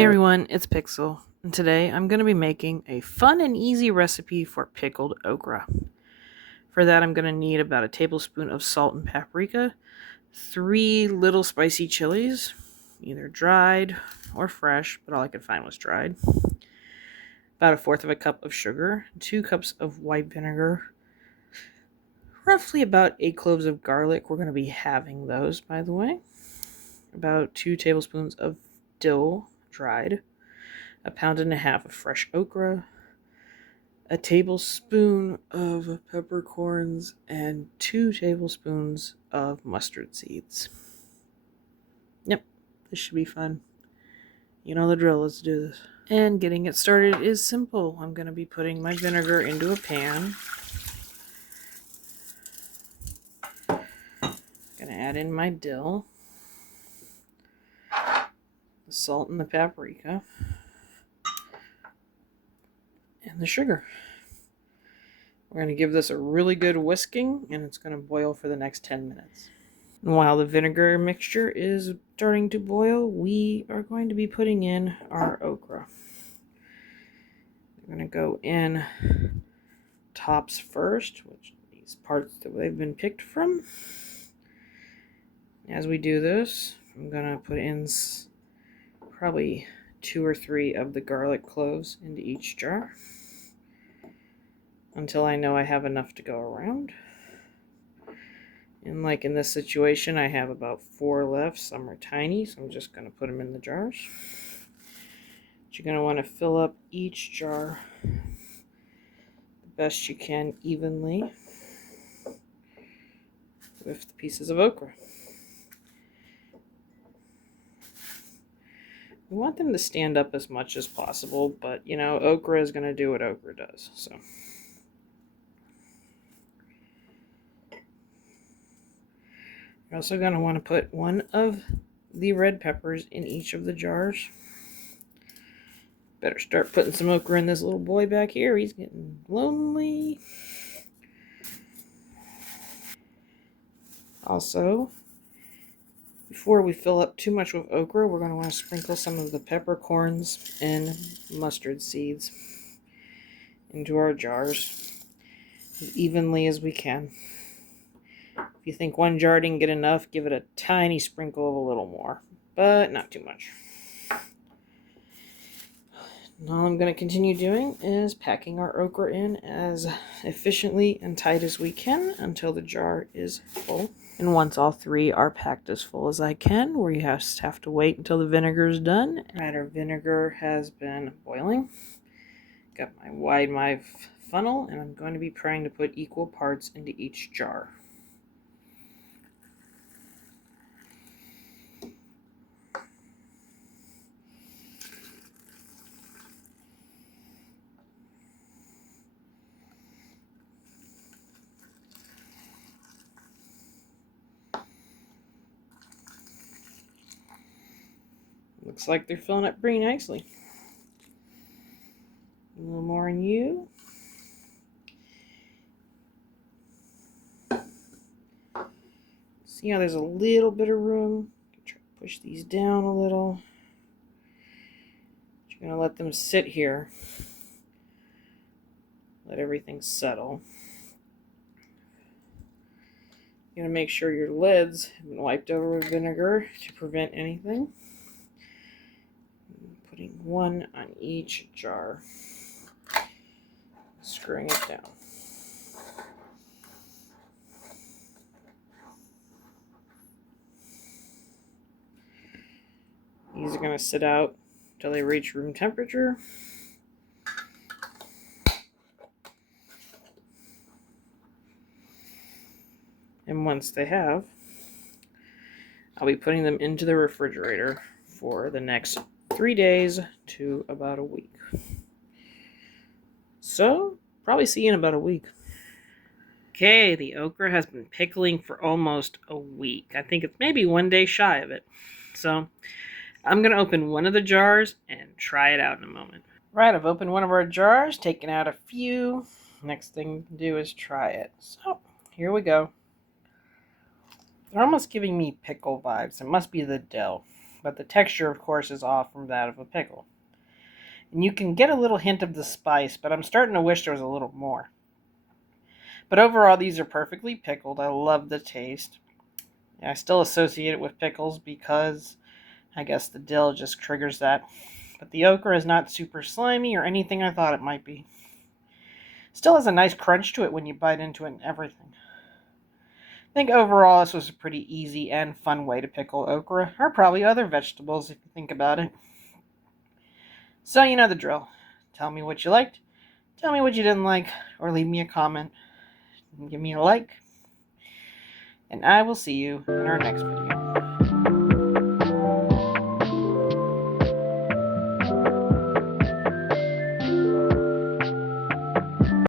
Hey everyone, it's Pixel, and today I'm going to be making a fun and easy recipe for pickled okra. For that I'm going to need about a tablespoon of salt and paprika, 3 little spicy chilies, either dried or fresh, but all I could find was dried, about 1/4 of a cup of sugar, 2 cups of white vinegar, roughly about 8 cloves of garlic. We're going to be having those, by the way, about 2 tablespoons of dill, dried, 1.5 pounds of fresh okra, a tablespoon of peppercorns, and 2 tablespoons of mustard seeds. Yep, this should be fun. You know the drill, let's do this. And getting it started is simple. I'm going to be putting my vinegar into a pan. Going to add in my dill, the salt and the paprika, and the sugar. We're going to give this a really good whisking, and it's going to boil for the next 10 minutes. And while the vinegar mixture is starting to boil, we are going to be putting in our okra. We're going to go in tops first, which are these parts that they've been picked from. As we do this, I'm going to put in probably 2 or 3 of the garlic cloves into each jar until I know I have enough to go around. And like in this situation, I have about 4 left. Some are tiny, so I'm just going to put them in the jars. But you're going to want to fill up each jar the best you can evenly with the pieces of okra. We want them to stand up as much as possible, but you know, okra is going to do what okra does. So you're also going to want to put 1 of the red peppers in each of the jars. Better start putting some okra in this little boy back here. He's getting lonely. Also, before we fill up too much with okra, we're going to want to sprinkle some of the peppercorns and mustard seeds into our jars as evenly as we can. If you think 1 jar didn't get enough, give it a tiny sprinkle of a little more, but not too much. And all I'm going to continue doing is packing our okra in as efficiently and tight as we can until the jar is full. And once all 3 are packed as full as I can, we just have to wait until the vinegar is done. Right, our vinegar has been boiling. Got my funnel, and I'm going to be trying to put equal parts into each jar. Looks like they're filling up pretty nicely. A little more in you. See how there's a little bit of room? Try to push these down a little. You're going to let them sit here. Let everything settle. You're going to make sure your lids have been wiped over with vinegar to prevent anything. Putting 1 on each jar. Screwing it down. These are going to sit out until they reach room temperature. And once they have, I'll be putting them into the refrigerator for the next 3 days to about a week. So, probably see you in about a week. Okay, the okra has been pickling for almost a week. I think it's maybe 1 day shy of it. So, I'm going to open 1 of the jars and try it out in a moment. Right, I've opened 1 of our jars, taken out a few. Next thing to do is try it. So, here we go. They're almost giving me pickle vibes. It must be the dill. but the texture, of course, is off from that of a pickle. And you can get a little hint of the spice, but I'm starting to wish there was a little more. But overall, these are perfectly pickled. I love the taste. I still associate it with pickles because I guess the dill just triggers that. But the okra is not super slimy or anything I thought it might be. Still has a nice crunch to it when you bite into it and everything. I think overall this was a pretty easy and fun way to pickle okra, or probably other vegetables if you think about it. So you know the drill. Tell me what you liked, tell me what you didn't like, or leave me a comment. And give me a like. And I will see you in our next video.